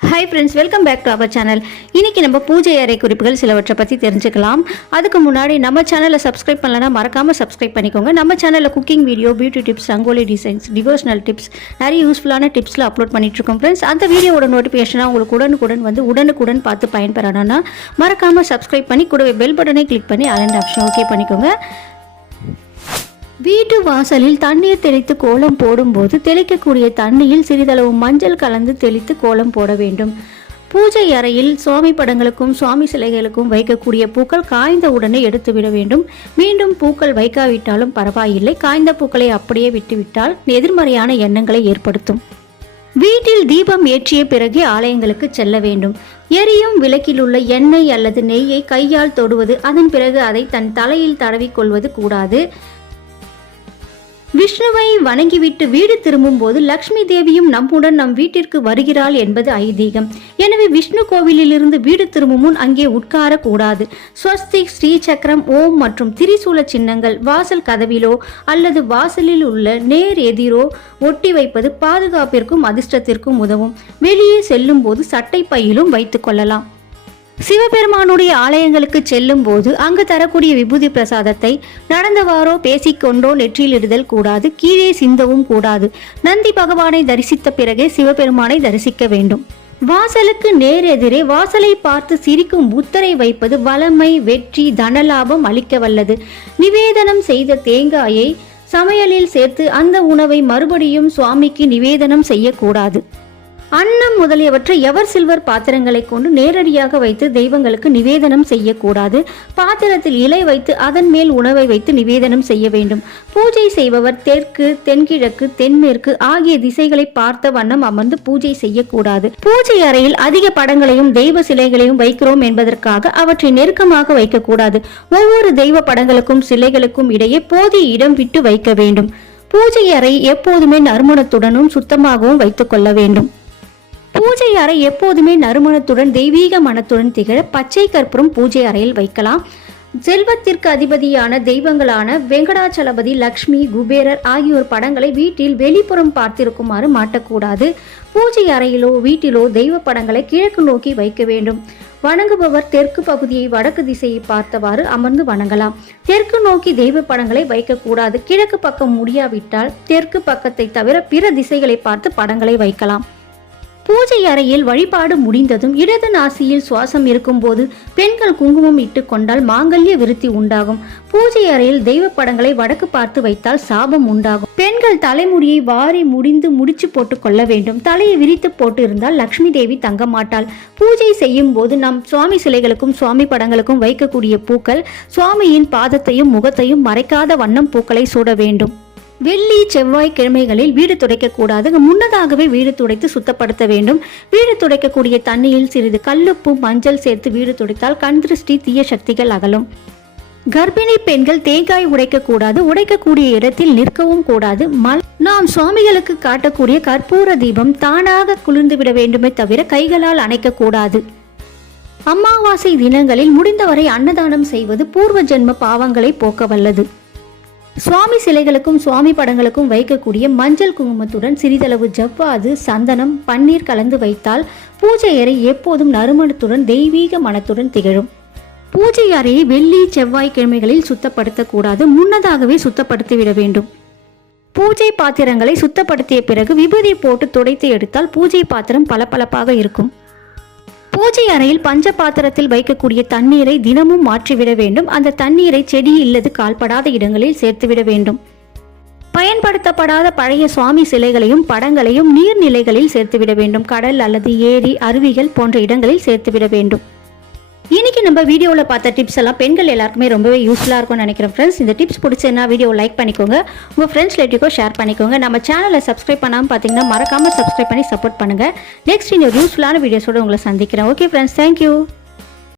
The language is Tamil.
Hi friends welcome back to our channel இன்னைக்கு நம்ம பூஜை அறை குறிப்புகள் சிலவற்றை பற்றி தெரிஞ்சுக்கலாம். அதுக்கு முன்னாடி நம்ம சேனலை சப்ஸ்கிரைப் பண்ணலன்னா மறக்காமல் சப்ஸ்கிரைப் பண்ணிக்கோங்க. நம்ம சேனலில் cooking video beauty tips rangoli designs devotional tips நிறைய யூஸ்ஃபுல்லான டிப்ஸில் அப்லோட் பண்ணிட்டு இருக்கோம் ஃப்ரெண்ட்ஸ் அந்த வீடியோட நோட்டிஃபிகேஷனாக உங்களுக்கு உடனுக்குடன் வந்து உடனுக்குடன் பார்த்து பயன்பெறணும்னா மறக்காமல் சப்ஸ்கிரைப் பண்ணி கூடவே பெல் பட்டனை கிளிக் பண்ணி அலண்ட் ஆப்ஷன் ஓகே பண்ணிக்கோங்க. வீட்டு வாசலில் தண்ணீர் தெளித்து கோலம் போடும்போது தெளிக்கக்கூடிய தண்ணியில் சிறிதளவு மஞ்சள் கலந்து தெளித்து கோலம் போட வேண்டும். பூஜை அறையில் சுவாமி படங்களுக்கும் சுவாமி சிலைகளுக்கும் வைக்கக்கூடிய பூக்கள் காய்ந்த உடனே எடுத்துவிட வேண்டும். மீண்டும் பூக்கள் வைக்காவிட்டாலும் பரவாயில்லை. காய்ந்த பூக்களை அப்படியே விட்டுவிட்டால் எதிர்மறையான எண்ணங்களை ஏற்படுத்தும். வீட்டில் தீபம் ஏற்றிய பிறகே ஆலயங்களுக்கு செல்ல வேண்டும். எரியும் விளக்கில் உள்ள எண்ணெய் அல்லது நெய்யை கையால் தொடுவது அதன் பிறகு அதை தன் தலையில் தடவிக்கொள்வது கூடாது. விஷ்ணுவை வணங்கிவிட்டு வீடு திரும்பும் போது லக்ஷ்மி தேவியும் நம்முடன் நம் வீட்டிற்கு வருகிறாள் என்பது ஐதீகம். எனவே விஷ்ணு கோவிலிலிருந்து வீடு திரும்பும் முன் அங்கே உட்காரக்கூடாது. ஸ்வஸ்தி ஸ்ரீ சக்கரம் ஓம் மற்றும் திரிசூல சின்னங்கள் வாசல் கதவிலோ அல்லது வாசலில் உள்ள நேர் எதிரோ ஒட்டி வைப்பது பாதுகாப்பிற்கும் அதிர்ஷ்டத்திற்கும் உதவும். வெளியே செல்லும் போது சட்டை பையிலும் வைத்துக் கொள்ளலாம். சிவபெருமானுடைய ஆலயங்களுக்கு செல்லும் போது அங்கு தரக்கூடிய விபூதி பிரசாதத்தை நடந்தவாறோ பேசிக்கொண்டோ நெற்றியிலிடுதல் கூடாது கீழே சிந்தவும் கூடாது. நந்தி பகவானை தரிசித்த பிறகே சிவபெருமானை தரிசிக்க வேண்டும். வாசலுக்கு நேரெதிரே வாசலை பார்த்து சிரிக்கும் புத்தரை வைப்பது வளமை வெற்றி தனலாபம் அளிக்க வல்லது நிவேதனம் செய்த தேங்காயை சமையலில் சேர்த்து அந்த உணவை மறுபடியும் சுவாமிக்கு நிவேதனம் செய்யக்கூடாது. அன்னம் முதலியவற்றை எவர் சில்வர் பாத்திரங்களை கொண்டு நேரடியாக வைத்து தெய்வங்களுக்கு நிவேதனம் செய்யக்கூடாது. பாத்திரத்தில் இலை வைத்து அதன் மேல் உணவை வைத்து நிவேதனம் செய்ய வேண்டும். பூஜை செய்பவர் தெற்கு தென்கிழக்கு தென்மேற்கு ஆகிய திசைகளை பார்த்த வண்ணம் அமர்ந்து பூஜை செய்யக்கூடாது. பூஜை அறையில் அதிக படங்களையும் தெய்வ சிலைகளையும் வைக்கிறோம் என்பதற்காக அவற்றை நெருக்கமாக வைக்கக்கூடாது. ஒவ்வொரு தெய்வ படங்களுக்கும் சிலைகளுக்கும் இடையே போதிய இடம் விட்டு வைக்க வேண்டும். பூஜை அறை எப்போதுமே நறுமணத்துடனும் சுத்தமாகவும் வைத்துக் கொள்ள வேண்டும். பூஜை அறை எப்போதுமே நறுமணத்துடன் தெய்வீக மனத்துடன் திகழ பச்சை கற்பூரம் பூஜை அறையில் வைக்கலாம். செல்வத்திற்கு அதிபதியான தெய்வங்களான வெங்கடாச்சலபதி லக்ஷ்மி குபேரர் ஆகியோர் படங்களை வீட்டில் வெளிப்புறம் பார்த்திருக்குமாறு மாட்டக்கூடாது. பூஜை அறையிலோ வீட்டிலோ தெய்வ படங்களை கிழக்கு நோக்கி வைக்க வேண்டும். வணங்குபவர் தெற்கு பகுதியை வடக்கு திசையை பார்த்தவாறு அமர்ந்து வணங்கலாம். தெற்கு நோக்கி தெய்வ படங்களை வைக்கக்கூடாது. கிழக்கு பக்கம் முடியாவிட்டால் தெற்கு பக்கத்தை தவிர பிற திசைகளை பார்த்து படங்களை வைக்கலாம். பூஜை அறையில் வழிபாடு முடிந்ததும் இடது நாசியில் சுவாசம் இருக்கும்போது பெண்கள் குங்குமம் இட்டு கொண்டால் மாங்கல்ய விருத்தி உண்டாகும். பூஜை அறையில் தெய்வ படங்களை வடக்கு பார்த்து வைத்தால் சாபம் உண்டாகும். பெண்கள் தலைமுடியை வாரி முடிந்து முடிச்சு போட்டு கொள்ள வேண்டும். தலையை விரித்து போட்டு இருந்தால் லக்ஷ்மி தேவி தங்க மாட்டாள். பூஜை செய்யும் போது நம் சுவாமி சிலைகளுக்கும் சுவாமி படங்களுக்கும் வைக்கக்கூடிய பூக்கள் சுவாமியின் பாதத்தையும் முகத்தையும் மறைக்காத வண்ணம் பூக்களை சூட வேண்டும். வெள்ளி செவ்வாய் கிழமைகளில் வீடு துடைக்கக்கூடாது முன்னதாகவே வீடு துடைத்து சுத்தப்படுத்த வேண்டும். வீடு துடைக்கக்கூடிய தண்ணியில் சிறிது கல்லுப்பு மஞ்சள் சேர்த்து வீடு துடைத்தால் கண் திருஷ்டி தீய சக்திகள் அகலும். கர்ப்பிணி பெண்கள் தேங்காய் உடைக்கக்கூடாது. உடைக்கக்கூடிய இடத்தில் நிற்கவும் கூடாது. மல் நாம் சுவாமிகளுக்கு காட்டக்கூடிய கற்பூர தீபம் தானாக குளிர்ந்து விட வேண்டுமே தவிர கைகளால் அணைக்கக்கூடாது. அமாவாசை தினங்களில் முடிந்தவரை அன்னதானம் செய்வது பூர்வ ஜென்ம பாவங்களை போக்க வல்லது சுவாமி சிலைகளுக்கும் சுவாமி படங்களுக்கும் வைக்கக்கூடிய மஞ்சள் குங்குமத்துடன் சிறிதளவு ஜவ்வாது சந்தனம் பன்னீர் கலந்து வைத்தால் பூஜை அறை எப்போதும் நறுமணத்துடன் தெய்வீக மனத்துடன் திகழும். பூஜை அறையை வெள்ளி செவ்வாய் கிழமைகளில் சுத்தப்படுத்தக்கூடாது முன்னதாகவே சுத்தப்படுத்திவிட வேண்டும். பூஜை பாத்திரங்களை சுத்தப்படுத்திய பிறகு விபூதி போட்டு துடைத்து எடுத்தால் பூஜை பாத்திரம் பளபளப்பாக இருக்கும். பூஜை அறையில் பஞ்ச பாத்திரத்தில் வைக்கக்கூடிய தண்ணீரை தினமும் மாற்றிவிட வேண்டும். அந்த தண்ணீரை செடி இல்லது கால்படாத இடங்களில் சேர்த்துவிட வேண்டும். பயன்படுத்தப்படாத பழைய சுவாமி சிலைகளையும் படங்களையும் நீர்நிலைகளில் சேர்த்துவிட வேண்டும். கடல் அல்லது ஏரி அருவிகள் போன்ற இடங்களில் சேர்த்துவிட வேண்டும். இன்னைக்கு நம்ம வீடியோவில் பார்த்த டிப்ஸ் எல்லாம் பெண்கள் எல்லாருக்குமே ரொம்பவே யூஸ்ஃபுல்லாக இருக்கும்னு நினைக்கிறேன் ஃப்ரெண்ட்ஸ் இந்த டிப்ஸ் பிடிச்சதுன்னா வீடியோ லைக் பண்ணிக்கோங்க. உங்கள் ஃப்ரெண்ட்ஸ் ரிலேட்டிவ்க்கோ ஷேர் பண்ணிக்கோங்க. நம்ம சேனலை சப்ஸ்கிரைப் பண்ணாமல் பார்த்தீங்கன்னா மறக்காமல் சப்ஸ்கிரைப் பண்ணி சப்போர்ட் பண்ணுங்கள் நெக்ஸ்ட் இன்னொரு யூஸ்ஃபுல்லான வீடியோஸோட உங்களை சந்திக்கிறேன். Okay friends thank you